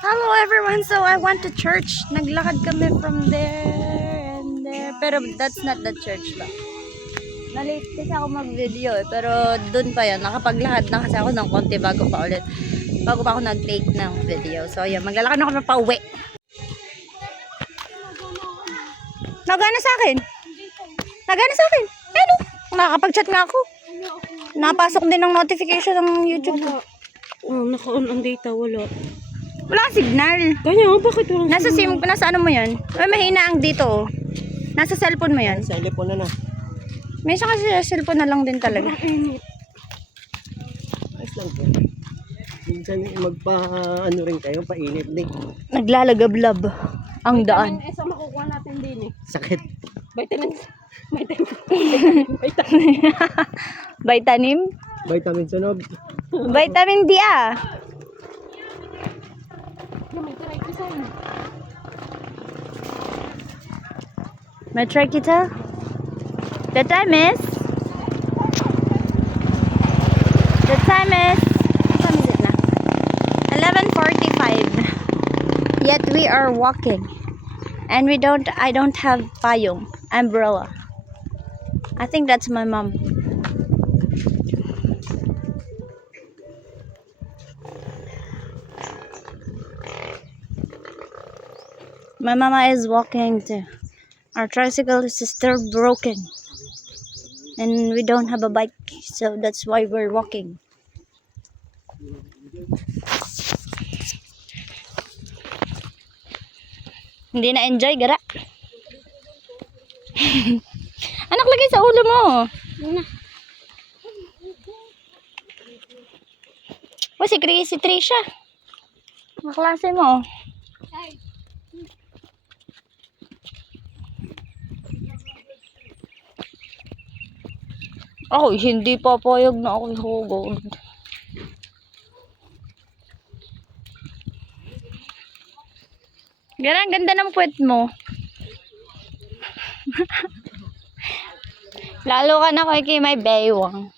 Hello everyone, so I went to church. Naglakad kami from there and there. Pero that's not the church ba? Nalate kasi ako mag-video eh. Pero dun pa yan. Nakapaglakad na kasi ako ng konti bago pa ako nag-take ng video. So yun, maglalakad na kami pa uwi. Nagana sa akin. Ano? Nakakapag-chat nga ako. Napasok din ng notification ng YouTube. Oh, naka-on ang data, wala. Wala kang signal. Kanya, bakit walang Nasa ano mo yun? Ay, mahina ang dito. Oh. Nasa cellphone mo yun. Sa cellphone na na. Minsan kasi cellphone na lang din talaga. Ayos lang po. Minsan magpa-ano rin kayo, painit din. Naglalagablab ang daan. Isa makukuha natin din eh. Sakit. Vitamins. Vitamin? Vitamin sunog. Vitamin D ah. May try kita. The time is what time is it na? 11:45. Yet we are walking. And I don't have payong, umbrella. I think that's my mom. My mama is walking too. Our tricycle is still broken. And we don't have a bike, so that's why we're walking. Hindi na enjoy, gara. Anak, lagay sa ulo mo. O, si Trisha. Maklase mo. Ako, hindi papayag na ako ihugod. Gara, ganda ng puwet mo. Lalo ka na kay may baywang.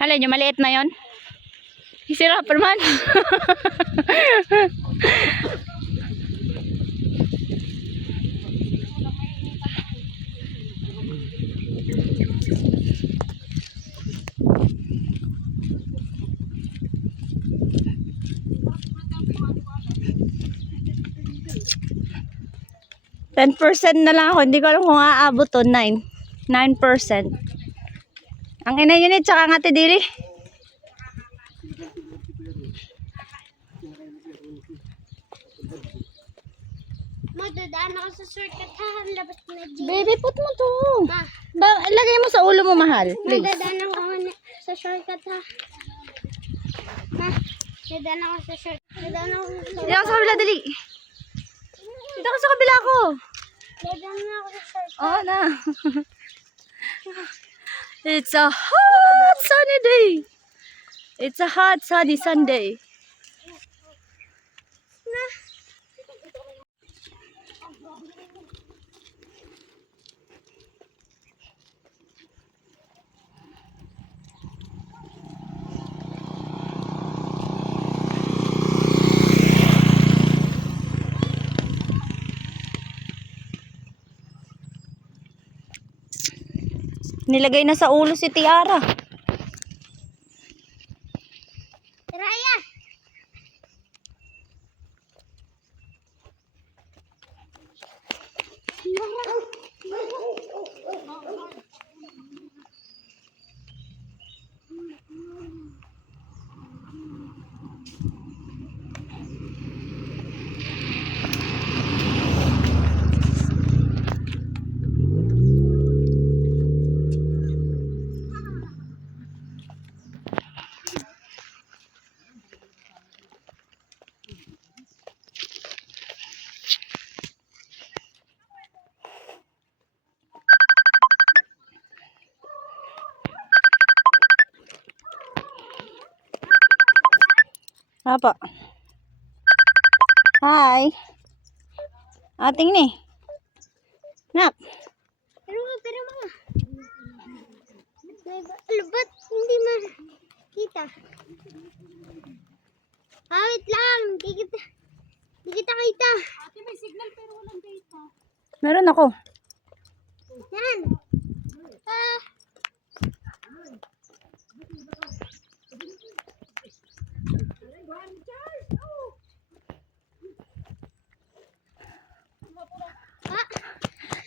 Hala nyo, maliit na yon. Isira pa naman. %10 na lang ako. Hindi ko alam kung aabot to. 9%. Ang ina yun tsaka nga tidiri. Madadaan ako sa shortcut ha. Labas na dyan. Baby, put mo to. Ma, Lagay mo sa ulo mo, mahal. Please. madadaan ako sa shortcut ha. Ma, madadaan ako sa shortcut. Madadaan ako sa Dito ka sa kabila, dali. Dito ka sa kabila ko. Madadaan ako sa shortcut. Oo na. It's a hot sunny day. It's a hot sunny Sunday. Nilagay na sa ulo si Tiara. Raya! Apa. Hi. Ating ni. Nak. Pero mga. Ba't hindi makita? Wait lang. Di kita kita. Ate, may signal pero walang data. Meron ako. Yan.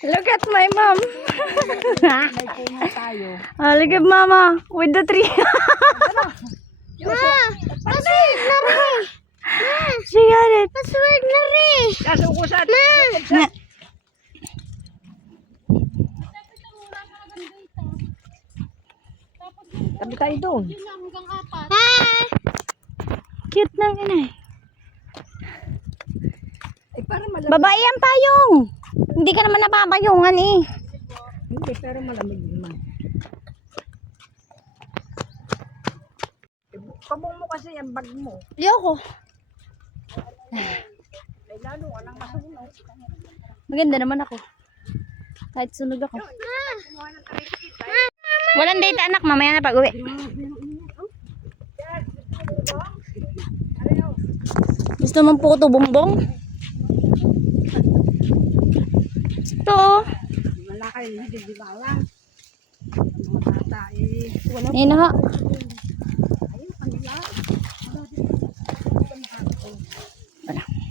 Look at my mom. Look at mama with the tree. Ma! Password na rin! She got it. Password na rin! Kasukusan. Ma! Tabi tayo doon. Hi! Cute ng inay. Para malamig. Babae ang payong. Hindi ka naman napapayungan eh. Hindi, pero malamig naman. Kabong mo kasi ang bag mo. Ayoko. Ay lalo, walang masunog. Maganda naman ako. Kahit sunog ako. Walang data anak, mamaya na pag-uwi. Gusto mong puto bongbong? Ito. Wala kayo, hindi di ba lang. Mga bata eh. Ayun na nga.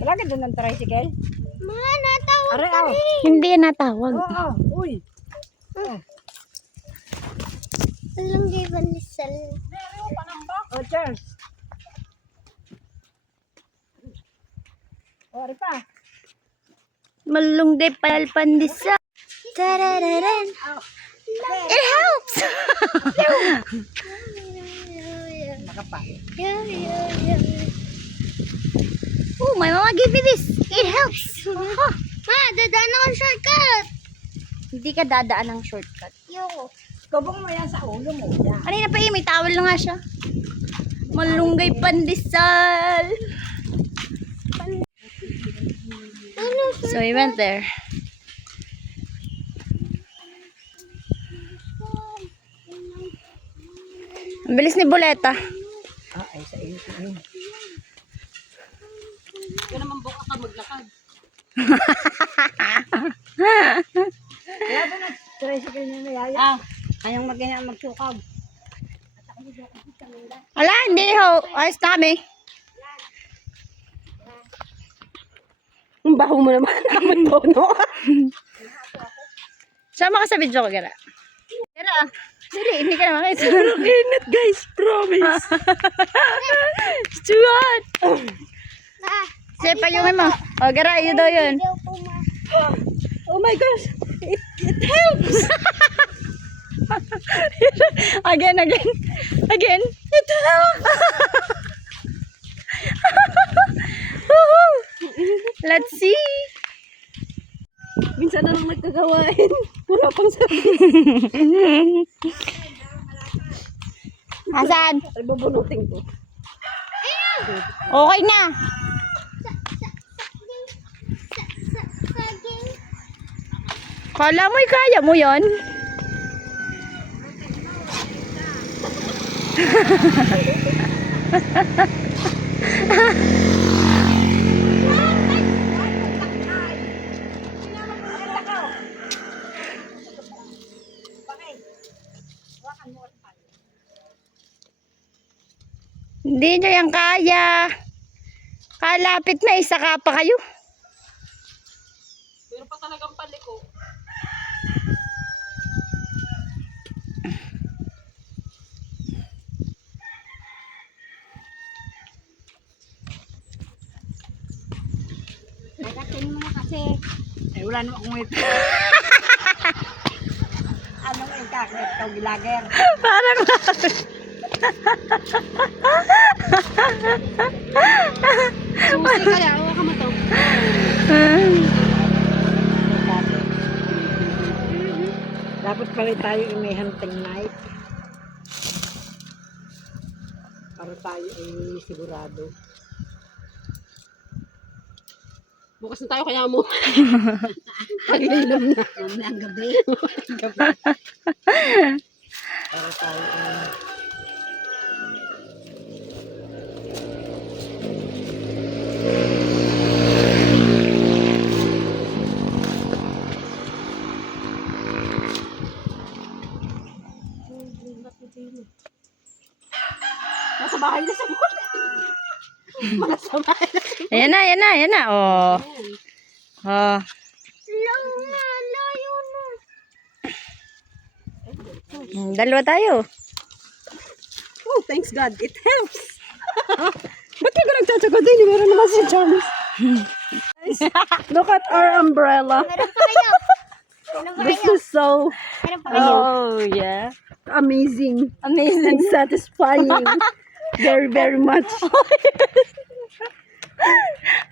Wala ka doon ng tricycle? Ma, natawag Aray, ka oh. rin! Hindi natawag. Oo, uy. Alam di ba ni Sal? Oh, cheers. Oh, ari pa. Malungday palalpandisa. Tarararan. It helps. Nakapay. Oh, my mama gave me this. It helps. Huh. Ma, dadaan ako shortcut! Hindi ka dadaan ng shortcut. Yo. Kabong mo yan sa ulo mo. Yan. Kanina pa may towel na nga siya. Malunggay pandesal. So we went there. Ang bilis ni Boleta. Ah, ay sa iyo. Sa iyo. Kaya naman buka ka maglakad. Kaya ba na tricycle niya na yaya? Ah, ayang magganyan magsukab. Wala, hindi ho. Ayos na kami. Ang baho mo naman. Aman tono. Sama ka sa video ko, Gara. Gara, dali, hindi ka na makita. Init guys, promise. It's too hot. Ma, Sige, payungin mo. O, Gara, yun daw yun. daw po ma. Oh my gosh. It helps. Again. It helps. Let's see. Minsan na lang nagkagawain. Wala pang sabi. Asan? Ay, bubunutin ko. Okay na. Saging. Kala mo'y kaya mo yon? Hindi nyo yan kaya. Kalapit na, isa ka pa kayo. Pero pa talagang paliko. Nagatin mo na kasi. Ay, wala naman akong ito. Ano nga yung kakit? Ikaw gilager. Parang Susi kaya, awa ka mo to. Dapat pala tayo may hunting night. Para tayo ay sigurado. Bukas na tayo kaya mo. Paglilom na. Mamaya ang gabi. Nasa bahay na sa bukod. Nasa bahay na sa Ayan na, ayan na, ayan na. Oh. Oh. Layo na. Dalawa tayo. Oh, thanks God. It helps. Ba't ka nagtatsaga din? Meron naman si Charles. Look at our umbrella. Meron pa kayo. Meron pa This kayo. is so Meron pa kayo. Oh, yeah. amazing Amazing. and satisfying. Very, very much.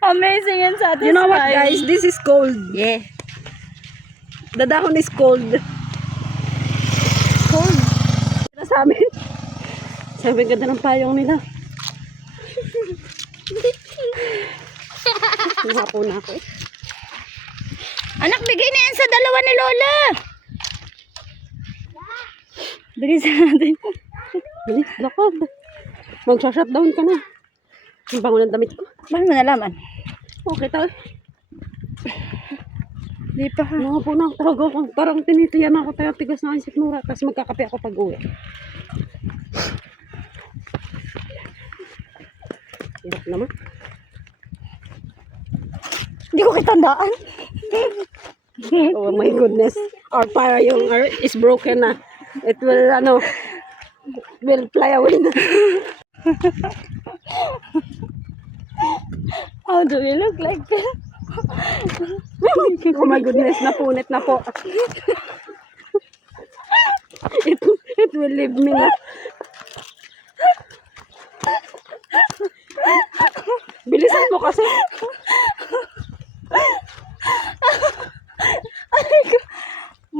Amazing and satisfying. You know what, guys? This is cold. Yeah. The dahon is cold. Cold. Ito sa amin. Sabi, ganda ng payong nila. Nahapo na ako eh. Anak, bigay na yan sa dalawa ni Lola. Bilisan natin. Bilis, lakad. Magsha-shutdown ka na. Ang bango ng damit ko. Bakit mo nalaman? Okay tayo. Di pa ha. Nahapo na talaga ako. Parang tinitiyan ako tayo. Tigas na ang sikmura. Kasi magkakape ako pag uwi. Hirap naman. Hindi ko kitandaan. Oh my goodness. Our payong is broken na. It will, will fly away na. How do we look like that? Oh my goodness, napunit na po. It will leave me na. Bilisan mo kasi.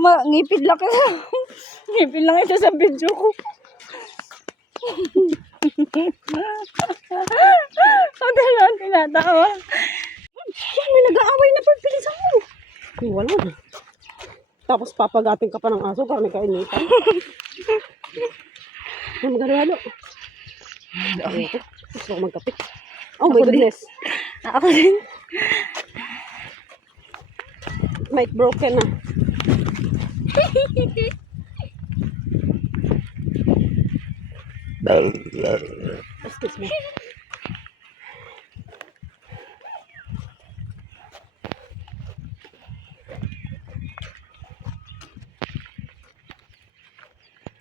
Ngipid lang ito. Ngipid lang ito sa video ko. Ang dalawa tinatawa. May nag-aaway na pagpilisan mo. Ay, wala na. Tapos papagating ka pa ng aso para may kainitan. Ay, magalo-halo. Okay. Gusto ko magkape. Oh my goodness. Ako din. Mic broken na. Excuse me.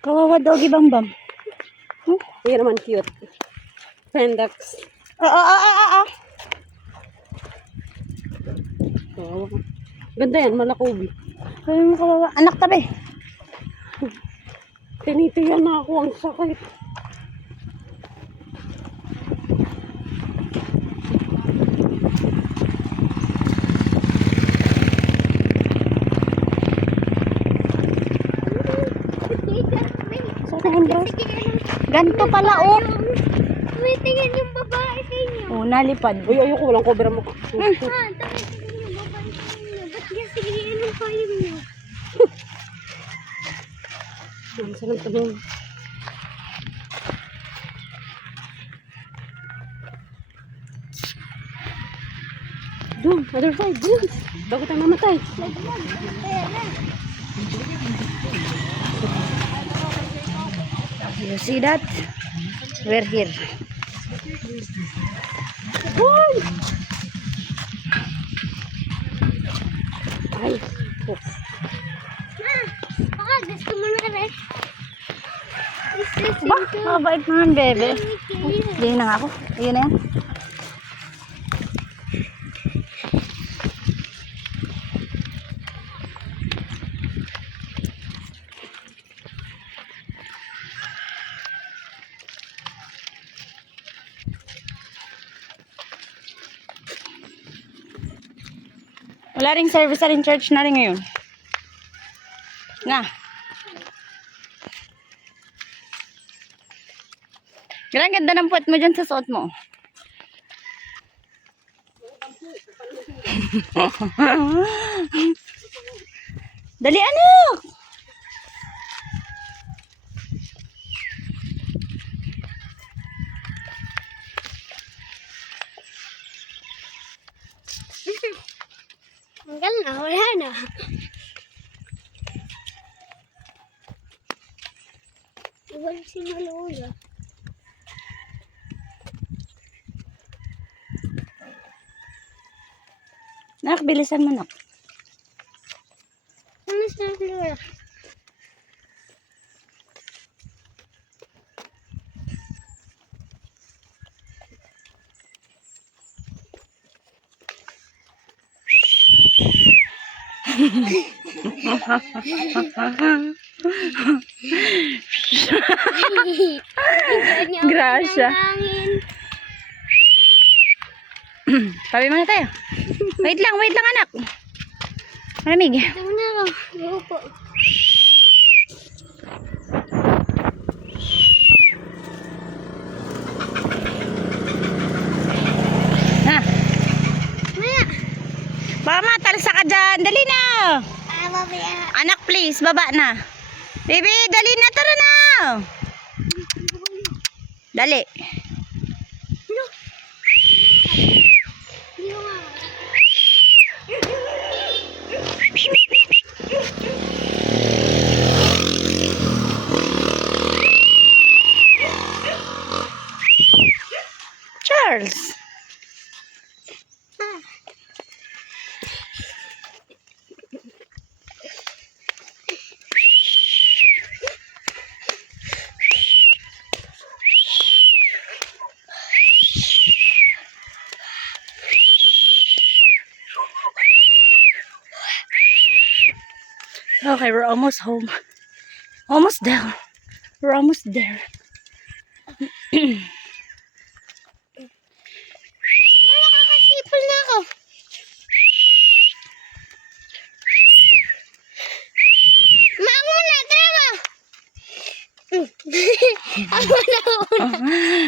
Kawawa doggy bambam. Yan naman cute. Pendax. Ah. Oh. Ganda yan, malakobi. Ay, kawawa. Anak tabi. Tinitiyan na ako ang sakit. Ganto pala oh. May tingin yung babae sa inyo. Oh, nalipad. Uy, ayoko, walang cobra mo. Ah, tapos tingin yung babae sa inyo. Ba't kasi ano kayo niyo? Ang sarap tabing. Doon, other side, doon. Bago tayo mamatay. You see that? We're here. Ay, oh. Baka gusto mo na rin. Ba? Mabait naman, bebe. Yan na nga ako. Ayun na yan. Wala ring service sa rin church na rin ngayon. Na. Ang ganda ng puwet mo dyan sa suot mo. Dali, anak! Tanggal na, wala na. Iwan si Malula. Nak, bilisan mo, nak. Ano si Malula? Grasya. Tabi muna tayo. Wait lang, anak. Malamig. Ito na ako. Lupo. Ha? Maya. Baka matalsa ka dyan. Dali na. Babaya. Anak, please. Baba na. Baby, dali na. Tara na. Dali. Hindi ko nga. Charles. Okay, we're almost home. Almost down. We're almost there. Nakakasipol na ako. Maang muna, tara mo.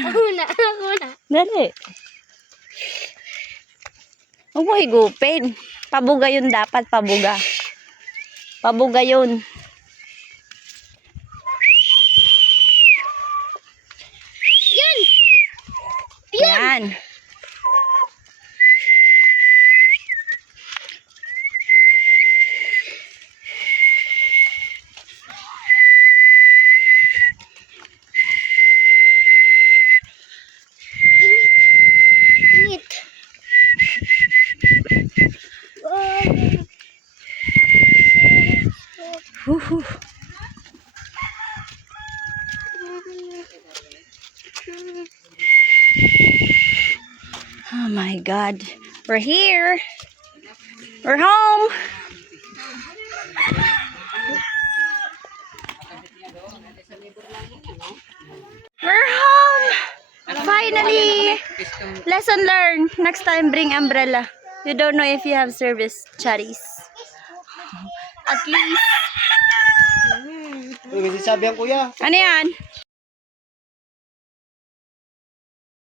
Ako na. Dali. Huwag mo higupin. Pabuga yun dapat, pabuga. Pabuga yun. Yan. Init. Woohoo. Oh my God. We're here. We're home. We're home. Finally. Lesson learned. Next time, bring umbrella. You don't know if you have service, Charis. At least. Uy, may sasabi ang kuya. Ano yan?